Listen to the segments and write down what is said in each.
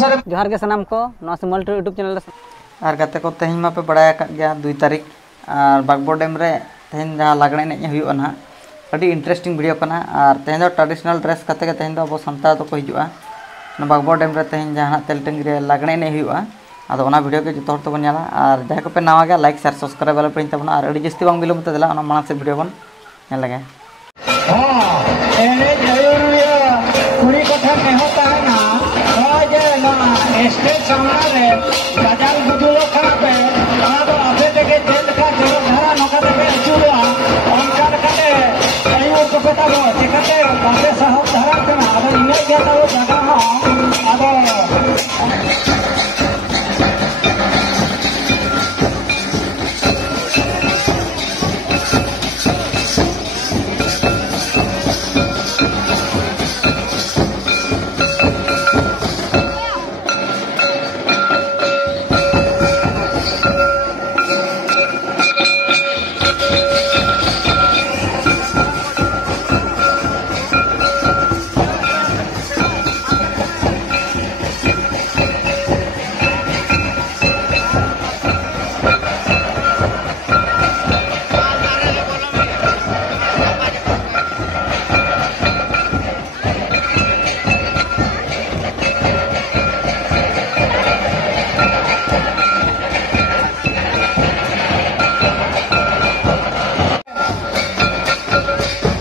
जोहार के सनाम को सिमल यूट्यूब चैनल और गाते को तेहन मा पे बड़ा गया 2 तारीख और बागबो डेम रे तेहन जहाँ लागणे एनेज हुआ ना अभी इंटरेस्टिंग वीडियो करना और तेहन ट्रेडिशनल ड्रेस करते के तेहन अब सानतार तो हिजुआ बागबो डेम रे तेहन जहाँ तेलटेंगी रे लागणे एनेज हुआ अदो ओना वीडियो के जो तो बन नाला और जहाँ को पे नवा गया लाइक शेयर सब्सक्राइब वाला पे तबना और अड़ी जस्ती बांग बिलम तदला ओना मांग से वीडियो बन नेल लगे एनेज हयुरिया कुड़ी कथा नेहता है ना जे ना स्टेज सामना रे गजाल बुजुलो खाबे आदो अबे देखे जेल का जो धारा नका देखे चुरा ओनकार कते एयो को पताबो चिकते बासे साहब धारा कना आदो इने गेता वो जगह हो आदो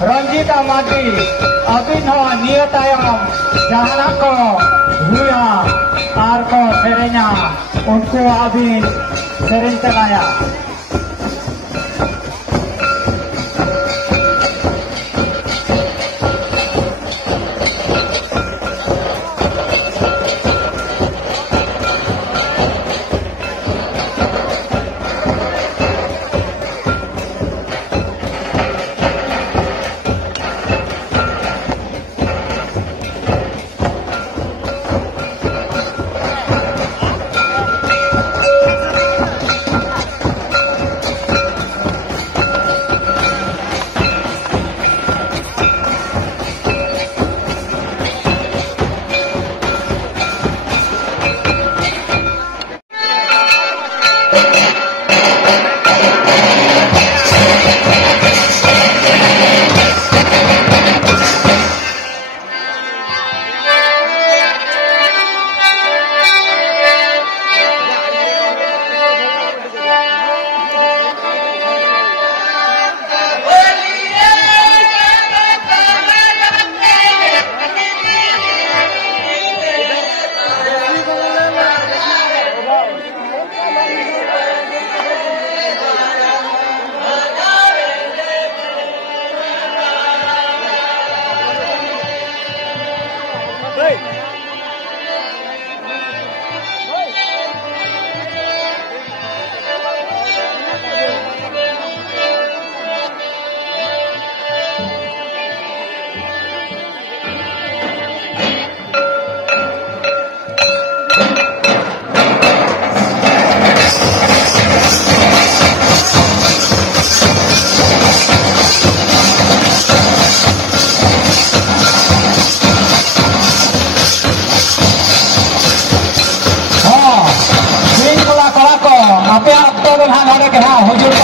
रंजीता माटी अभिन नियतायम जहाना को हुआ आर को सेरेना उनको अभिन सेरेन तलाया आप तो नहाने के हाँ हुजूर